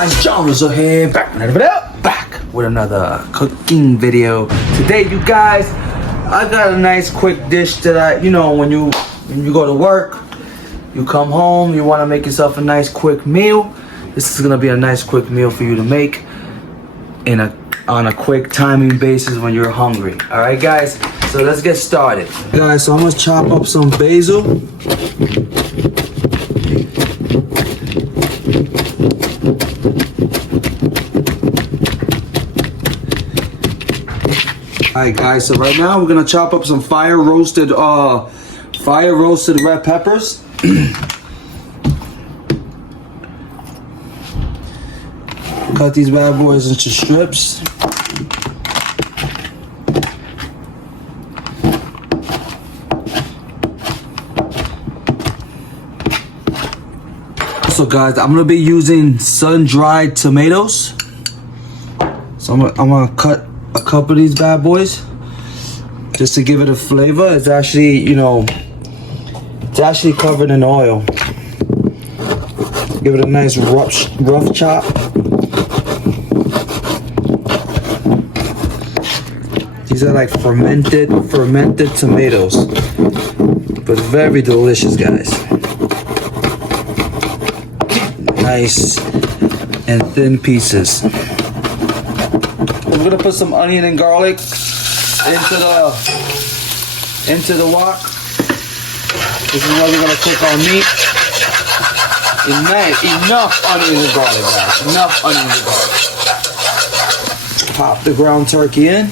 guys, John so here, back with another cooking video. Today, you guys, I got a nice quick dish that when you go to work, you come home, you want to make yourself a nice quick meal. This is gonna be a nice quick meal for you to make on a quick timing basis when you're hungry. All right, guys. So let's get started. Guys, so I'm gonna chop up some basil. Alright guys, so right now we're gonna chop up some fire roasted red peppers. Cut these bad boys into strips. So guys, I'm gonna be using sun-dried tomatoes. So I'm gonna cut a couple of these bad boys just to give it a flavor. It's actually, it's actually covered in oil. Give it a nice rough chop. These are like fermented tomatoes, but very delicious, guys. Nice and thin pieces. We're gonna put some onion and garlic into the wok. This is where we're gonna cook our meat. Enough onion and garlic, guys. Enough onion and garlic. Pop the ground turkey in.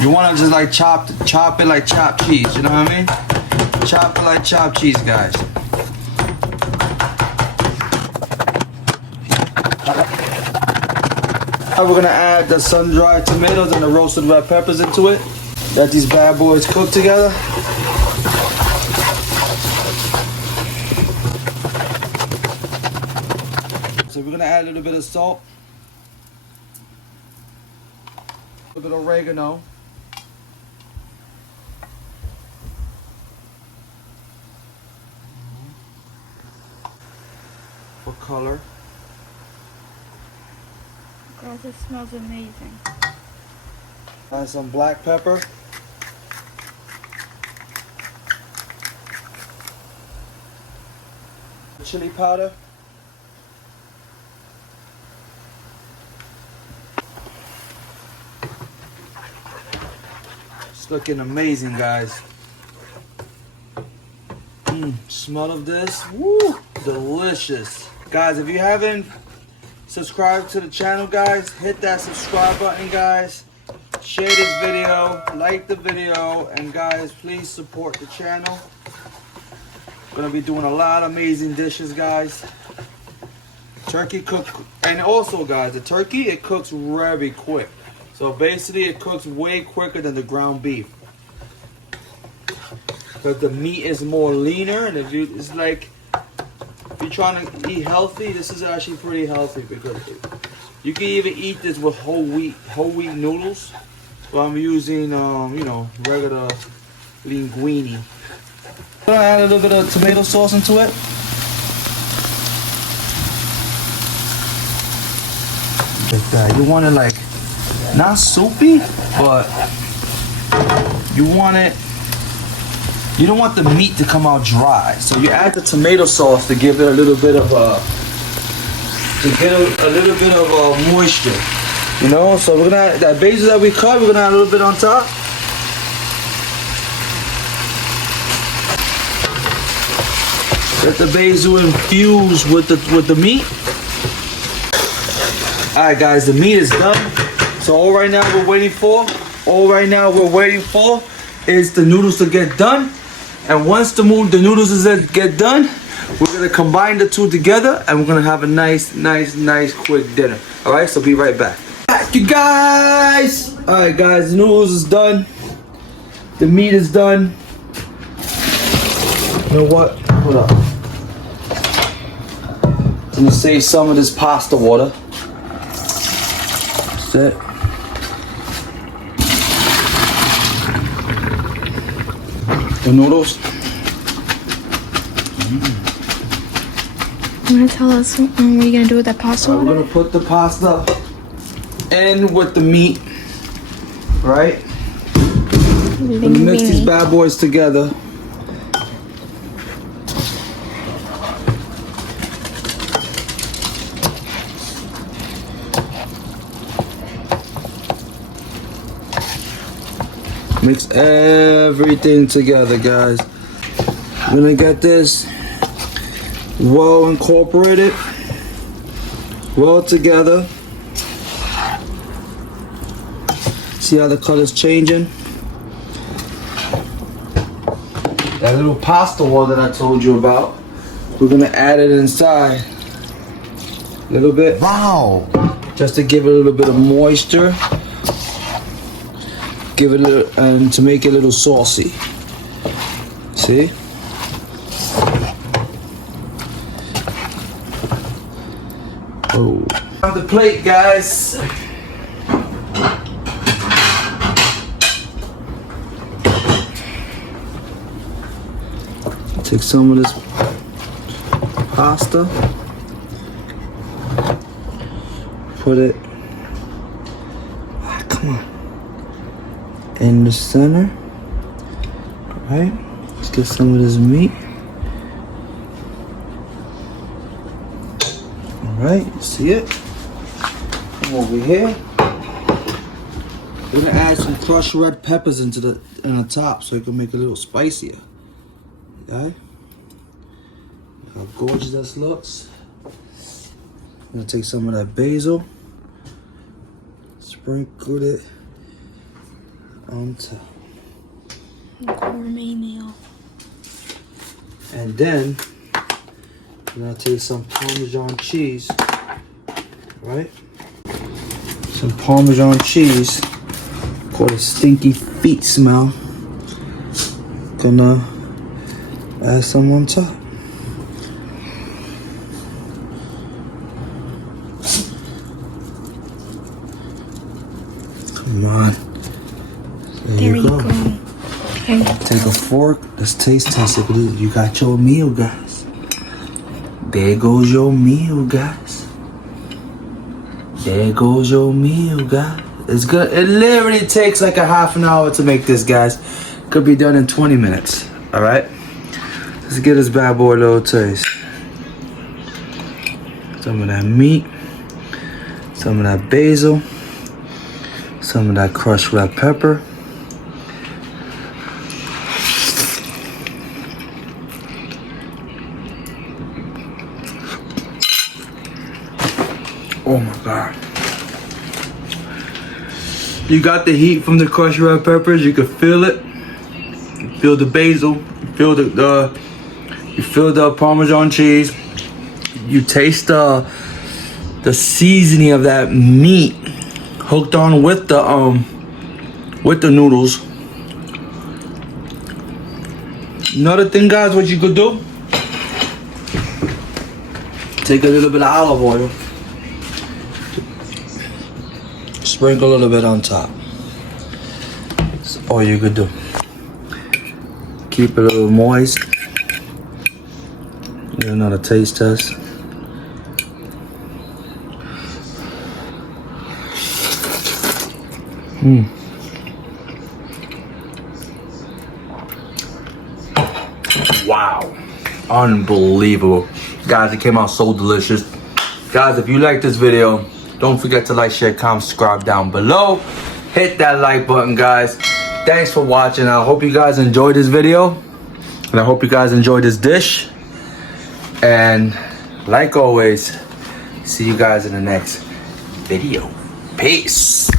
You want to just like chop it like chopped cheese, you know what I mean? Chop it like chopped cheese, guys. Now we're gonna add the sun-dried tomatoes and the roasted red peppers into it. Let these bad boys cook together. So we're gonna add a little bit of salt, a little bit of oregano. For color. Guys, it smells amazing. Add some black pepper. Chili powder. It's looking amazing, guys. Smell of this. Woo! Delicious. Guys, if you haven't subscribed to the channel, guys, hit that subscribe button, guys. Share this video, like the video, and guys, please support the channel. Gonna be doing a lot of amazing dishes, guys. Turkey cook, and also, guys, the turkey, it cooks very quick. So basically, it cooks way quicker than the ground beef. Because the meat is more leaner, and it's like, if you're trying to eat healthy, this is actually pretty healthy because you can even eat this with whole wheat noodles. So I'm using, regular linguine. I'm gonna add a little bit of tomato sauce into it. Like that. You want it like not soupy, but you want it. You don't want the meat to come out dry, so you add the tomato sauce to give it a little bit of moisture. So we're gonna add that basil that we cut. We're gonna add a little bit on top. Let the basil infuse with the meat. All right, guys, the meat is done. So all right now we're waiting for is the noodles to get done. And once the noodles get done, we're gonna combine the two together and we're gonna have a nice quick dinner. All right, so be right back. Back, you guys. All right, guys, the noodles is done. The meat is done. You know what? Hold up. I'm gonna save some of this pasta water. That's it. The noodles. You want to tell us what you're going to do with that pasta We're water? gonna put the pasta in with the meat, right? We're gonna mix these Linguine. bad boys together. Mix everything together, guys. We're gonna get this well incorporated, well together. See how the color's changing? That little pasta wall that I told you about, we're gonna add it inside a little bit. Wow. Just to give it a little bit of moisture. Give it a little, and to make it a little saucy. See? Oh. On the plate, guys. Take some of this pasta. Put it. Come on. In the center. Alright. Let's get some of this meat. Alright, see it? Come over here. We're gonna add some crushed red peppers into the top so it can make it a little spicier. Okay? Look how gorgeous this looks. I'm gonna take some of that basil. Sprinkle it on top. Gourmet meal. And then I'm gonna take some Parmesan cheese, right? Some Parmesan cheese. Called a stinky feet smell. Gonna add some on top. Come on. There you go. Okay. Take a fork. Let's taste it. You got your meal, guys. There goes your meal, guys. There goes your meal, guys. It's good. It literally takes like a half an hour to make this, guys. Could be done in 20 minutes. All right. Let's give this bad boy a little taste. Some of that meat. Some of that basil. Some of that crushed red pepper. Oh my God. You got the heat from the crushed red peppers. You can feel it. You feel the basil. You feel the Parmesan cheese. You taste the seasoning of that meat hooked on with the noodles. Another thing, guys, what you could do, take a little bit of olive oil, sprinkle a little bit on top. That's all you could do. Keep it a little moist. Get another taste test. Wow. Unbelievable. Guys, it came out so delicious. Guys, if you like this video, don't forget to like, share, comment, subscribe down below. Hit that like button, guys. Thanks for watching. I hope you guys enjoyed this video. And I hope you guys enjoyed this dish. And like always, see you guys in the next video. Peace.